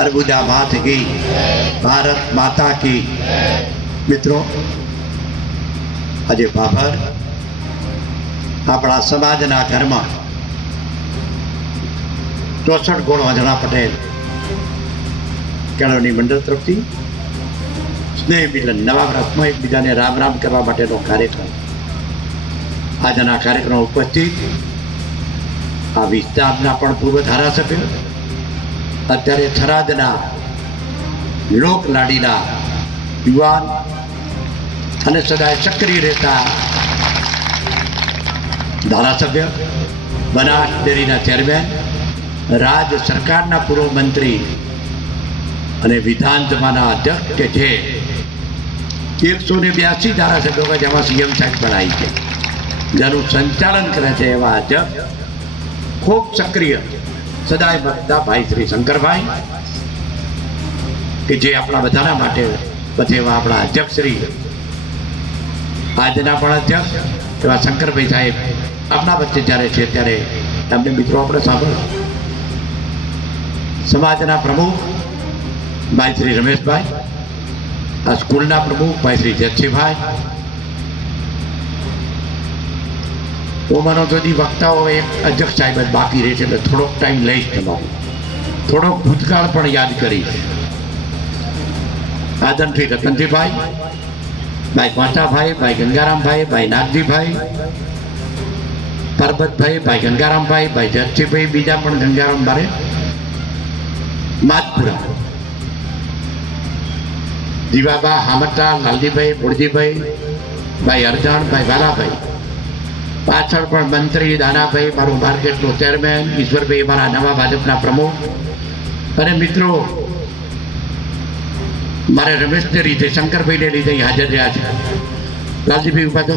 अर्बुदा मात की, भारत माता की। मित्रों, आज बाबर अपना समाजना घर में 64 गुण वंजना पटेल केळवणी मंडल तरफ थी स्नेह मिलन नवा वर्ष में एक बीजा ने राम राम करवा माटेनो कार्यक्रम। આજના કાર્યક્રમ ઉપસ્થિત આ વિસ્તારના પણ પૂર્વ ધારાસભ્ય, અત્યારે થરાદના લોક લાડીલા યુવાન અને સદાય સક્રિય રહેતા ધારાસભ્ય, બનાસ ડેરીના ચેરમેન, રાજ્ય સરકારના પૂર્વ મંત્રી અને વિધાનસભાના અધ્યક્ષ કે જે 182 ધારાસભ્યો જેમાં સીએમ સાહેબ પણ આવી છે, જેનું સંચાલન કરે છે એવા અધ્યક્ષ, ખૂબ સક્રિય સદાય બધા ભાઈ શ્રી શંકરભાઈ કે જે આપણા બધાના માટે બધે એવા આપણા અધ્યક્ષ શ્રી આજના પણ અધ્યક્ષ એવા શંકરભાઈ સાહેબ આપણા વચ્ચે જ્યારે છે ત્યારે એમને મિત્રો આપણે સાંભળો. સમાજના પ્રમુખ ભાઈ શ્રી રમેશભાઈ, આ સ્કૂલના પ્રમુખ ભાઈ શ્રી જયસિંહભાઈ, હું માનો સુધી વક્તાઓ એક અધ્યક્ષ સાહેબ જ બાકી રહેશે એટલે થોડોક ટાઈમ લઈશ, તમારો થોડોક ભૂતકાળ પણ યાદ કરીશ. આદમથી રતનજીભાઈ, ભાઈ પાંચાભાઈ, ભાઈ ગંગારામભાઈ, ભાઈ નાગજીભાઈ, પરબતભાઈ, ભાઈ ગંગારામભાઈ, ભાઈ જયસિંહભાઈ, બીજા પણ ગંગારામ બારે, માતપુરા, દીવાબા, હામટા, લાલજીભાઈ, બોળજીભાઈ, ભાઈ અરજાણ, ભાઈ વાલાભાઈ, પાછળ પણ મંત્રી દાનાભાઈ, મારું માર્કેટનું ચેરમેન ઈશ્વરભાઈ, મારા નવા ભાજપના પ્રમુખ, અને મિત્રો મારે રમેશને લીધે, શંકરભાઈને લીધે હાજર રહ્યા છે. લાલજીભાઈ ઉભા થો.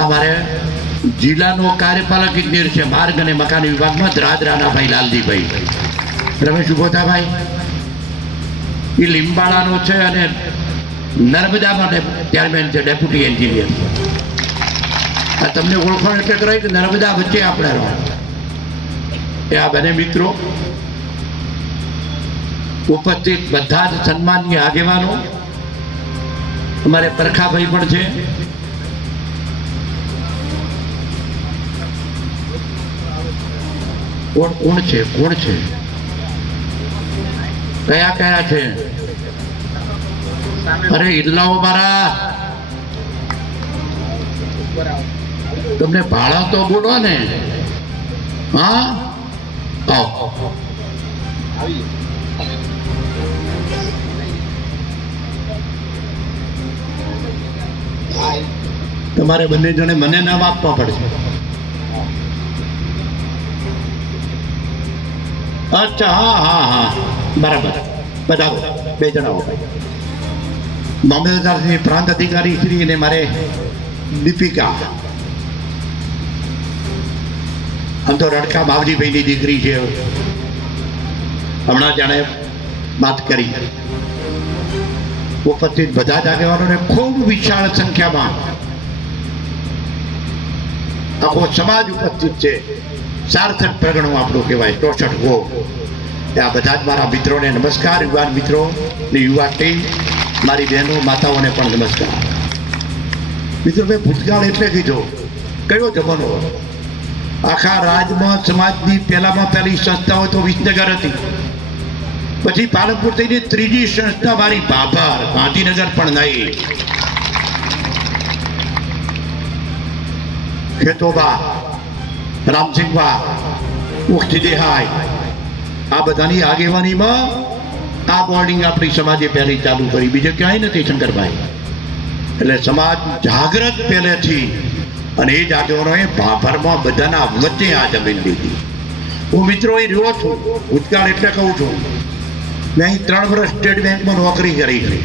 આ મારે જિલ્લાનો કાર્યપાલક ઇજનેર છે માર્ગ અને મકાન વિભાગમાં ધ્રાદરાના ભાઈ લાલજીભાઈ. રમેશ ઉભો થા ભાઈ. એ લીંબાડાનો છે અને નર્મદા માટે ચેરમેન છે, ડેપ્યુટી એન્જિનિયર. આ તમને ઓળખાણ એટલે કરાય કે નર્મદા વચ્ચે આપણે રહો. એ આ બંને મિત્રો ઉપસ્થિત બધા જ સન્માનીય આગેવાનો, અમારે પરખાભાઈ પણ છે, કોણ છે કયા કયા છે? અરે ઈરલાઓ મારા, તમને ભાડા તો બોલો ને. હા આવો. તમારે બંને જણે મને નામ આપવા પડશે. અચ્છા, હા હા હા બરાબર, બતાવો. બે જણાવો ભાઈ. મામલતદાર શ્રી, પ્રાંત અધિકારી શ્રી અને મારે દીપિકા. આમ તો રડકા બાવજીભાઈની દીકરી છે, હમણાં જાણે વાત કરી. ઉપસ્થિત બધા જ આગેવાનોને ખૂબ વિશાળ સંખ્યામાં આખો સમાજ ઉપસ્થિત છે. સાર્થક પ્રગણું આપણું કહેવાય 64 ગો. આ બધા જ મારા મિત્રોને નમસ્કાર, યુવાન મિત્રો ને યુવા ટીમ, મારી બહેનો માતાઓને પણ નમસ્કાર. મિત્રો, મેં ભૂતકાળ એટલે કીધો, કયો જમાનો. આખા રાજમાં સમાજની પહેલામાં પહેલી સંસ્થાઓ તો વિસનગર હતી, પછી પાલનપુર થઈને ત્રીજી સંસ્થા મારી બાબર, ગાંધીનગર પણ નહીં. ખેતોબા, રામસિંહબા, ઉખતી દેહાય, આ બધાની આગેવાનીમાં આ બોર્ડિંગ આપણી સમાજે પહેલી ચાલુ કરી, બીજે ક્યાંય નથી શંકરભાઈ. એટલે સમાજ જાગૃત પહેલેથી, અને એ જ આગેવાનોએ ભાભરમાં બધાના વચ્ચે આ જમીન લીધી. હું મિત્રો એ રહ્યો છું, ભૂતકાળ એટલે કહું છું. મેં અહીં 3 વર્ષ સ્ટેટ બેંકમાં નોકરી કરી છે.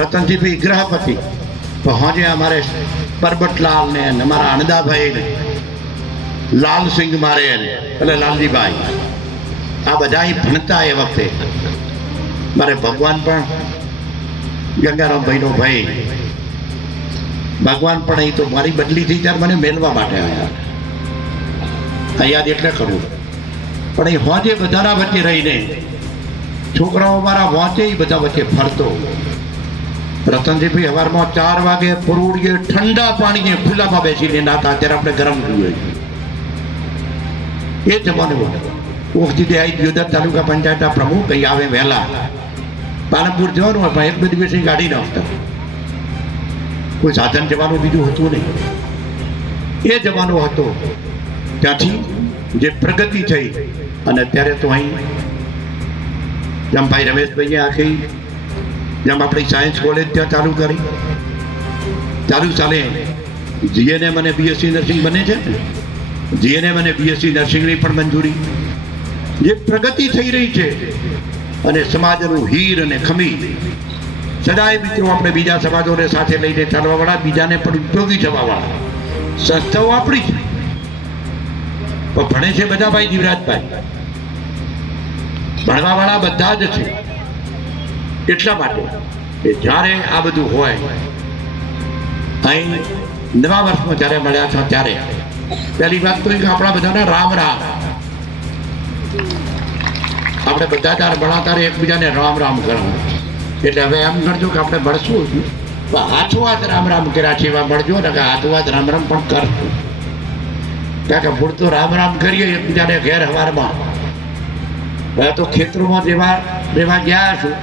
રતનજીભાઈ ગ્રહપતિ, તો હાજે અમારે પરબતલાલ ને અમારા અણદાભાઈ ને લાલસિંહ મારે એટલે લાલજીભાઈ, આ બધા ભણતા એ વખતે. મારે ભગવાન પણ ગંગારામભાઈનો ભાઈ, ભગવાન પણ અહીં તો મારી બદલી થઈ ત્યારે મને મેળવા માટે આવ્યા. યાદ એટલે કરું પણ એ હોજે બધાના વચ્ચે રહીને છોકરાઓ મારા વાંચે એ બધા વચ્ચે ફરતો. રતનજીભાઈ સવારમાં 4 વાગે પરોડીએ ઠંડા પાણીએ ખુલ્લામાં બેસીને નાતા. અત્યારે આપણે ગરમ જોઈએ એ જમાનો. ઓખથી આવી દિયોદર તાલુકા પંચાયતના પ્રમુખ અહીં આવે વહેલા. પાલનપુર જવાનું હોય પણ 1-2 દિવસની ગાડી નાખતા. કોઈ સાધન જવાનું બીજું હતું નહીં. એ જમાનો હતો. ત્યાંથી જે પ્રગતિ થઈ અને અત્યારે તો અહીં જેમ ભાઈ રમેશભાઈએ આખી જેમ આપણી સાયન્સ કોલેજ ત્યાં ચાલુ કરી, ચાલુ ચાલે જીએનએમ અને બીએસસી નર્સિંગ બને છે. જીએનએમ અને બીએસસી નર્સિંગની પણ મંજૂરી. જે પ્રગતિ થઈ રહી છે અને સમાજનું હીર અને ખમીર સદાય મિત્રો આપણે બીજા સમાજોને સાથે લઈને ચાલવાવાળા, બીજાને પણ ઉપયોગી થવાવાળા સંસ્થાઓ આપણી છે. પણ ભણે છે બધા ભાઈ જીવરાજભાઈ, ભણવાવાળા બધા જ છે. એટલા માટે કે જ્યારે આ બધું હોય અહીં નવા વર્ષમાં જ્યારે મળ્યા છો ત્યારે પહેલી વાત તો આપણા બધાના રામ રામ. આપણે બધા તાર ભણાતારે એકબીજાને રામ રામ કરવા. એટલે હવે એમ કરજો કે આપણે ભણશું હાથો હાથ રામ રામ કર્યા છે એવા મળજો ને કે હાથો હાથ રામ રામ પણ કરશું. કારણ કે ભૂલ તો રામ રામ કરીએ એકબીજાને ઘેર હવારમાં. હવે તો ખેતરોમાં રહેવા ગયા છું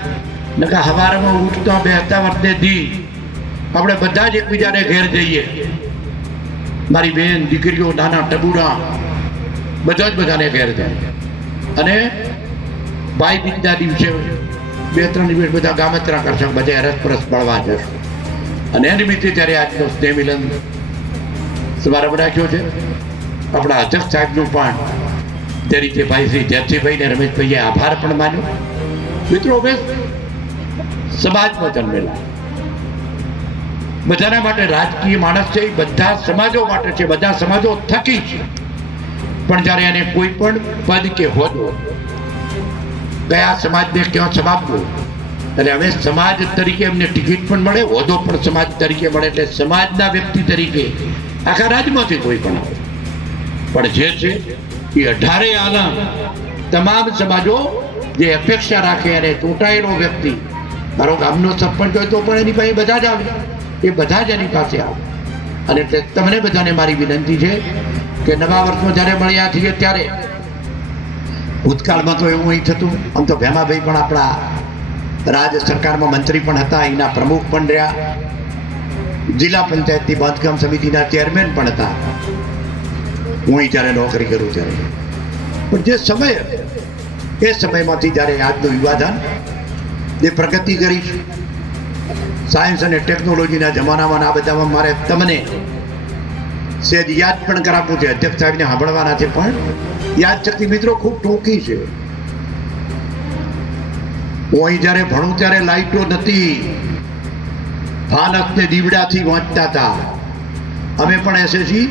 ને કે હવારમાં ઉઠતા બેસતા વખતે દી આપણે બધા જ એકબીજાને ઘેર જઈએ. મારી બેન દીકરીઓ નાના ટબુડા બધા જ બધાને ઘેર જાય. અને ભાઈ બીજના દિવસે 2-3 દિવસ બધા ગામત્રા કરશે, બધા રસપરસ મળવા જશે. અને એ નિમિત્તે જ્યારે આજનો સ્નેહ મિલન સમારંભ રાખ્યો છે. આપણા અધ્યક્ષ સાહેબનું પણ તે રીતે ભાઈ શ્રી જયસિંહભાઈ ને રમેશભાઈએ આભાર પણ માન્યો. મિત્રો અમે સમાજમાં જન્મેલા બધાના માટે રાજકીય માણસ છે, બધા સમાજો માટે છે, બધા સમાજો થકી છે. પણ જ્યારે એને કોઈ પણ પદ કે હોદ્દો કયા સમાજને ક્યાં સમાપવો એટલે હવે સમાજ તરીકે એમને ટિકિટ પણ મળે, હોદ્દો પણ સમાજ તરીકે મળે. એટલે સમાજના વ્યક્તિ તરીકે આખા રાજ્યમાંથી કોઈ પણ આવે. પણ જે છે એ 18 આના તમામ સમાજો જે અપેક્ષા રાખે અને ચૂંટાયેલો વ્યક્તિ, મારો ગામનો સરપંચ હોય તો પણ એની પાસે બધા જ આવે, એ બધા જ એની પાસે આવે. અને એટલે તમને બધાને મારી વિનંતી છે કે નવા વર્ષમાં જ્યારે મળ્યા છીએ ત્યારે ભૂતકાળમાં તો એવું અહીં થતું. આમ તો ભેમાભાઈ પણ આપણા રાજ્ય સરકારમાં મંત્રી પણ હતા, અહીંના પ્રમુખ પણ રહ્યા, જિલ્લા પંચાયતની બાંધકામ સમિતિના ચેરમેન પણ હતા હું અહીં જ્યારે નોકરી કરું ત્યારે. પણ જે સમય એ સમયમાંથી જ્યારે આજનું યુવાધન જે પ્રગતિ કરી છે સાયન્સ અને ટેકનોલોજીના જમાનામાં આ બધામાં મારે તમને સહેજ યાદ પણ કરાવવું છે. અધ્યક્ષ સાહેબને સાંભળવાના છે પણ યાદ શક્તિ મિત્રો ખૂબ ટૂંકી છે. હું અહીં જ્યારે ભણું ત્યારે લાઈટો નથી, ફાનસ ને દીવડાથી વાંચતા હતા. અમે પણ એસએસસી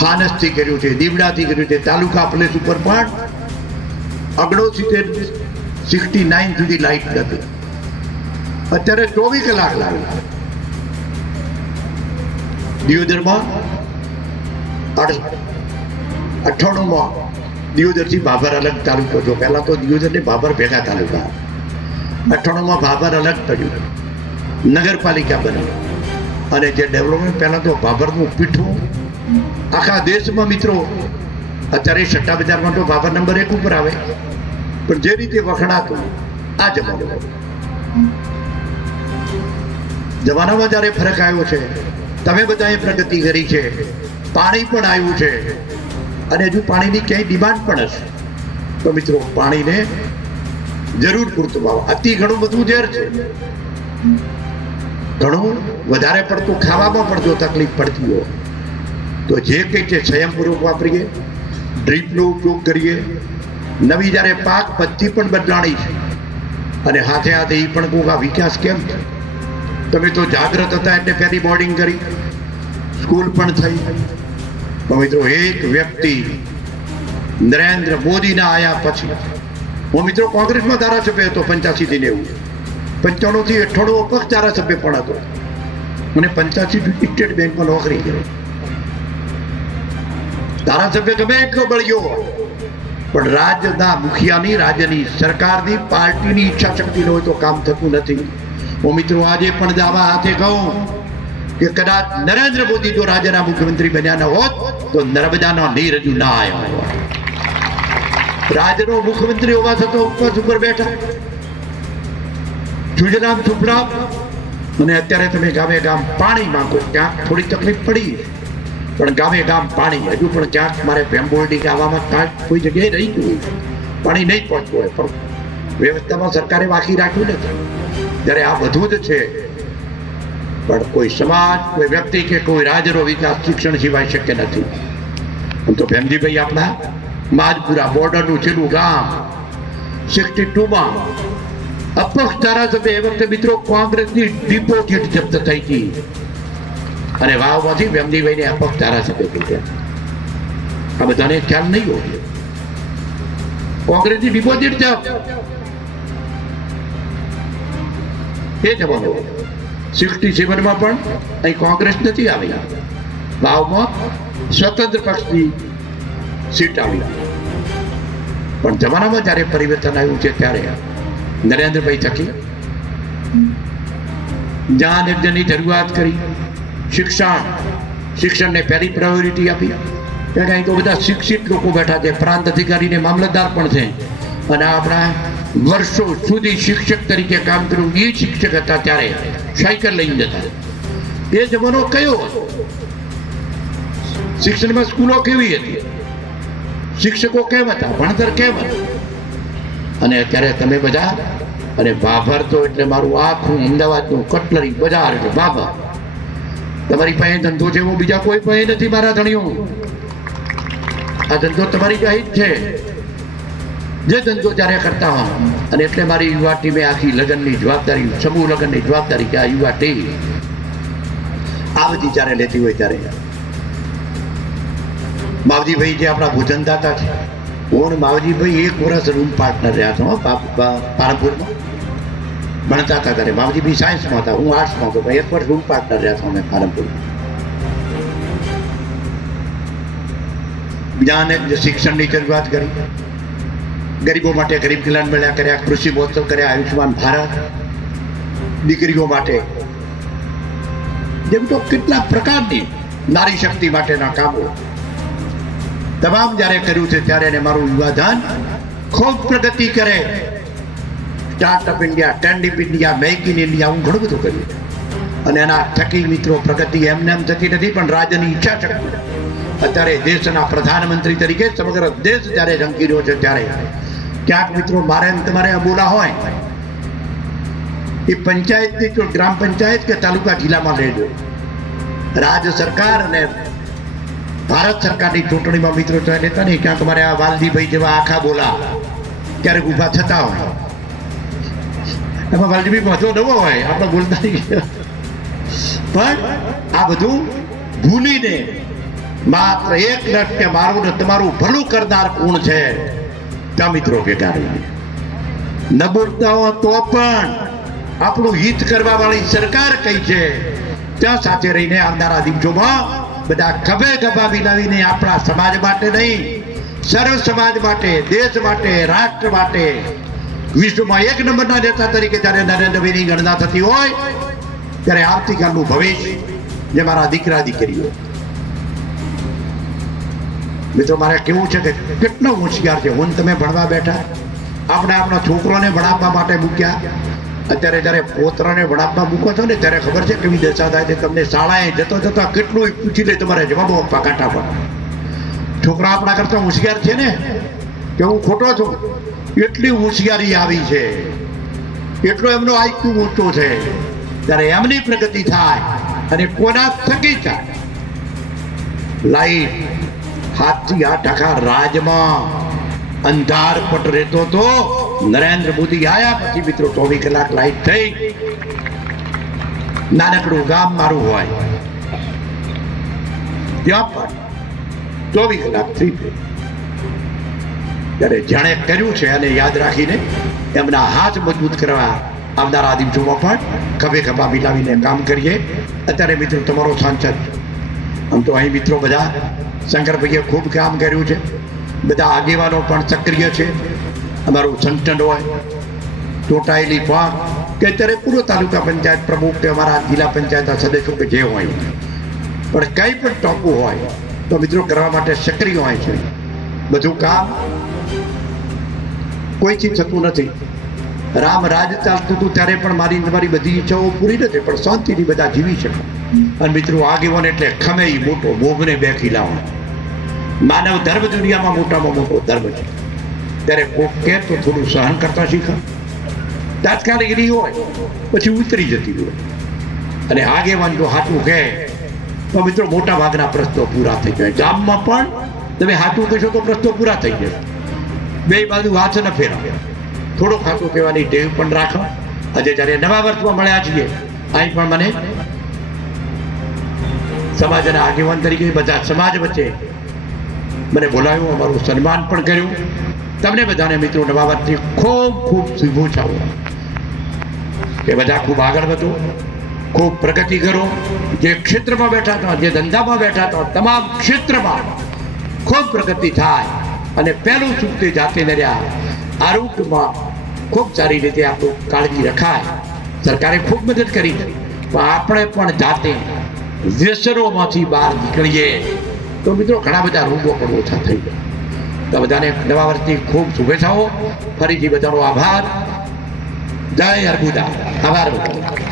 ફાનસથી કર્યું છે, દીવડાથી કર્યું છે. તાલુકા પ્લેસ ઉપર પણ 69 સુધી લાઈટ નથી. અત્યારે 24 કલાક લાગે. દિયોદરમાં 98માં દિયોદરથી ભાભર અલગ તાલુકો હતો. પહેલા તો દિયોદર ને ભાભર ભેગા તાલુકા. 98માં ભાભર અલગ પડ્યું, નગરપાલિકા બની. અને જે ડેવલપમેન્ટ પહેલા તો ભાભરનું પીઠું આખા દેશમાં મિત્રો અત્યારે સટ્ટા બજારમાં તો ભાભર નંબર 1 ઉપર આવે. પણ જે રીતે વખણાતું આ જમાનામાં જ્યારે ફરક આવ્યો છે, તમે બધાએ પ્રગતિ કરી છે, પાણી પણ આવ્યું છે અને હજુ પાણીની ક્યાંય ડિમાન્ડ પણ હશે. તો મિત્રો પાણીને જરૂર પૂરતું ભાવ. અતિ ઘણું બધું ઝેર છે, ઘણું વધારે પડતું ખાવામાં પણ જો તકલીફ પડતી હોય તો જે કંઈ છે સંયમપૂર્વક વાપરીએ, ડ્રીપનો ઉપયોગ કરીએ. નવી જ્યારે પાક પદ્ધતિ પણ બદલાણી છે અને હાથે હાથે એ પણ કહું આ વિકાસ કેમ છે. તમે તો જાગ્રત હતા એટલે ફેરી બોર્ડિંગ કરી, સ્કૂલ પણ થઈ. તો મિત્રો એક વ્યક્તિ નરેન્દ્ર મોદીના આયા પછી, હું મિત્રો કોંગ્રેસમાં ધારાસભ્ય હતો 85 થી 90, 95 થી 98 અપક્ષ ધારાસભ્ય પણ હતો અને 85 સ્ટેટ બેંકમાં નોકરી કરી. ધારાસભ્ય ગમે એટલો બળ્યો પણ રાજ્યના મુખિયાની, રાજ્યની સરકારની, પાર્ટીની ઈચ્છા શક્તિ ન હોય તો કામ થતું નથી. હું મિત્રો આજે પણ દાવા હાથે કહું કે કદાચ નરેન્દ્ર મોદી જો રાજ્યના મુખ્યમંત્રી બન્યા ન હોત તો નર્મદાનો નીર હજુ ના આવ્યો હોત. રાજ્યનો મુખ્યમંત્રી હોવા છતાં ઉપવાસ ઉપર બેઠા, છુજરામ છુપરામ, અને અત્યારે તમે ગામે ગામ પાણી માંગો. ક્યાંક થોડી તકલીફ પડી, પણ ગામે ગામ પાણી. હજુ પણ ક્યાંક મારે ભેંબોરડી ગાવામાં ક્યાંક કોઈ જગ્યાએ રહી ગયું પાણી નહીં પહોંચતું હોય, પણ વ્યવસ્થામાં સરકારે બાકી રાખ્યું નથી. ત્યારે આ બધું જ છે, પણ કોઈ સમાજ, કોઈ વ્યક્તિ કે કોઈ રાજ્યનો વિકાસ શિક્ષણ સિવાય શક્ય નથી. તો ભેમજીભાઈ આપણા માજપુરા બોર્ડરનું છેલ્લું ગામ 62માં અપક્ષ ધારાસભ્ય એ વખતે મિત્રો કોંગ્રેસની ડિપોઝિટ જપ્ત થઈ હતી અને વાવમાંથી ભેમજીભાઈને અપક્ષ ધારાસભ્ય કર્યા. આ બધાને ખ્યાલ નહીં હોય. કોંગ્રેસની ડિપોઝિટ જપ્ત એ જવાનો 67માં પણ અહીં કોંગ્રેસ નથી આવી. વાવમાં સ્વતંત્ર પક્ષની સીટ આવી. પણ જમાનામાં જયારે પરિવર્તન આવ્યું છે ત્યારે નરેન્દ્રભાઈ થકી જ્ઞાન યજ્ઞની જરૂરિયાત કરી, શિક્ષણને પહેલી પ્રાયોરિટી આપી. અહીં તો બધા શિક્ષિત લોકો બેઠા છે, પ્રાંત અધિકારી ને મામલતદાર પણ છે, અને આપણા વર્ષો સુધી શિક્ષક તરીકે કામ કર્યું એ શિક્ષક હતા ત્યારે સાયકલ લઈને જતા. એ જમાનો કયો હતો? શિક્ષણમાં સ્કૂલો કેવી હતી, શિક્ષકો કેમ હતા, ભણતર કેમ હતું? અને અત્યારે તમે બધા, અને બાભર તો એટલે મારું આખું અમદાવાદનું કટલરી બજાર એટલે બાભર. તમારી પાસે ધંધો છે એવો બીજા કોઈ પાસે નથી મારા ધણીઓ. આ ધંધો તમારી પાસે જ છે, જે ધંધો જ્યારે કરતા હોય. અને એટલે મારી યુવા ટીમે આખી લગ્નની જવાબદારી, સમૂહ લગ્નની જવાબદારી કે આ યુવા ટીમ આ બધી જ્યારે લેતી હોય ત્યારે માવજીભાઈ જે આપણા ભોજનદાતા છે, હું માવજીભાઈ 1 વર્ષ રૂમ પાર્ટનર રહ્યા છો પાલનપુરમાં. ભણતા હતા ત્યારે માવજીભાઈ સાયન્સમાં હતા, હું આર્ટ્સમાં હતો. 1 વર્ષ રૂમ પાર્ટનર રહ્યા છો અમે પાલનપુરમાં. જ્ઞાન શિક્ષણની જરૂરિયાત કરી, ગરીબો માટે ગરીબ કલ્યાણ મેળા કર્યા, કૃષિ મહોત્સવ કર્યા, આયુષ્યમાન ભારત, દીકરીઓ માટે, જેમ તો કેટલા પ્રકારની નારી શક્તિ માટેના કામો તમામ જ્યારે કર્યું છે ત્યારે એને મારું યુવાધન ખૂબ પ્રગતિ કરે. Startup India, stand India, make in India, હું ઘણું બધું કર્યું. અને એના થકી મિત્રો પ્રગતિ એમને એમ થતી નથી, પણ રાજ્યની ઈચ્છા શક્તિ. અત્યારે દેશના પ્રધાનમંત્રી તરીકે સમગ્ર દેશ જ્યારે ઝંકી રહ્યો છે ત્યારે ક્યાંક મિત્રો મારે તમારે બોલા હોય એ પંચાયતની તો ગ્રામ પંચાયત કે તાલુકા જિલ્લામાં લેજો. રાજ્ય સરકાર અને ભારત સરકારની ચૂંટણીમાં મિત્રો તો લેતા નહીં. ક્યાંક મારે આ વાલજીભાઈ જેવા આખા બોલા ક્યારેક ઊભા થતા હોય, એમાં વાલજીભાઈ મહત્વ નવો હોય, આપણે બોલતા નહીં. પણ આ બધું ભૂલીને માત્ર એક લટ કે મારું ને તમારું ભલું કરનાર કોણ છે ત્યાં મિત્રો ભેગા રહીએ. ન બોલતા હો તો પણ આપણું હિત કરવા વાળી સરકાર કઈ છે ત્યાં સાથે રહીને આવનારા દિવસોમાં બધા ખભે ખભા મિલાવીને આપણા સમાજ માટે નહીં, સર્વ સમાજ માટે, દેશ માટે, રાષ્ટ્ર માટે, વિશ્વમાં 1 નંબરના નેતા તરીકે જ્યારે નરેન્દ્રભાઈની ગણના થતી હોય ત્યારે આવતીકાલનું ભવિષ્ય જે મારા દીકરા દીકરીઓ. મિત્રો મારે કેવું છે કે કેટલો હોશિયાર છે. હું તમે ભણવા બેઠા, આપણે આપણા છોકરાને ભણાવવા માટે મૂક્યા. અત્યારે જ્યારે પોતરાને ભણાવવા મૂકો છો ને ત્યારે ખબર છે કેવી દશા થાય છે. તમને શાળાએ જતો જતા કેટલું પૂછી લે, તમારે જવાબો આપવા કાંટા પર. છોકરા આપણા કરતા હોશિયાર છે ને કે હું ખોટો છું? એટલી હોશિયારી આવી છે, એટલો એમનો આઈક્યુ ઊંચો છે. ત્યારે એમની પ્રગતિ થાય અને કોના થકી થાય. લાઈટ 7 થી 8 ટકા રાજમાં અંધાર પટ રહેતો તો નરેન્દ્ર મોદી આયા પછી મિત્રો 24 કલાક લાઈટ થઈ. નાનકડું ગામ મારું હોય ત્યાં પણ 24 કલાક ફ્રી થઈ. ત્યારે જેણે કર્યું છે અને યાદ રાખીને એમના હાથ મજબૂત કરવા આવનારા દિવસોમાં પણ ખભે ખભા મિલાવીને કામ કરીએ. અત્યારે મિત્રો તમારો સાંસદ, આમ તો અહીં મિત્રો બધા શંકરભાઈએ ખૂબ કામ કર્યું છે. બધા આગેવાનો પણ સક્રિય છે. અમારું સંગઠન હોય, ચૂંટાયેલી પણ કે અત્યારે પૂર્વ તાલુકા પંચાયત પ્રમુખ કે અમારા જિલ્લા પંચાયતના સદસ્યો કે જે હોય, પણ કંઈ પણ ટોપું હોય તો મિત્રો કરવા માટે સક્રિય હોય છે. બધું કામ કોઈથી થતું નથી. રામ રાજ ચાલતું હતું ત્યારે પણ મારી બધી ઈચ્છાઓ પૂરી નથી, પણ શાંતિથી બધા જીવી શકે. અને મિત્રો આગેવાન એટલે ખમે મોટો ભોગને બે ખીલાવો. માનવ ધર્મ દુનિયામાં મોટામાં મોટો ધર્મ છે. ત્યારે કોક કે તો થોડું સહન કરતા શીખા. તાત્કાલિક એની હોય પછી ઉતરી જતી હોય. અને આગેવાન જો હાથું કહે તો મિત્રો મોટા ભાગના પ્રશ્નો પૂરા થઈ જાય. ગામમાં પણ તમે હાથું કહેશો તો પ્રશ્નો પૂરા થઈ જશે. બે બાજુ હાથ ન ફેરવે. થોડુંક હાથું કહેવાની ટેવ પણ રાખો. આજે જ્યારે નવા વર્ષમાં મળ્યા છીએ, અહીં પણ મને સમાજના આગેવાન તરીકે બધા સમાજ વચ્ચે મને બોલાવ્યું, અમારું સન્માન પણ કર્યું. તમને બધાને મિત્રો નવા વર્ષની ખૂબ ખૂબ શુભેચ્છાઓ. કે બધા ખૂબ આગળ વધો, ખૂબ પ્રગતિ કરો. જે ક્ષેત્રમાં બેઠા હતા, જે ધંધામાં બેઠા હતા, તમામ ક્ષેત્રમાં ખૂબ પ્રગતિ થાય. અને પહેલું સુખ તે જાતે નર્યા. આરોગ્યમાં ખૂબ સારી રીતે આપણું કાળજી રખાય. સરકારે ખૂબ મદદ કરી, પણ આપણે પણ જાતે વ્યસનોમાંથી બહાર નીકળીએ તો મિત્રો ઘણા બધા રોગો પણ ઓછા થઈ જાય. તો બધાને નવા વર્ષની ખૂબ શુભેચ્છાઓ. ફરીથી બધાનો આભાર. જય અર્બુદા. આભાર બધા.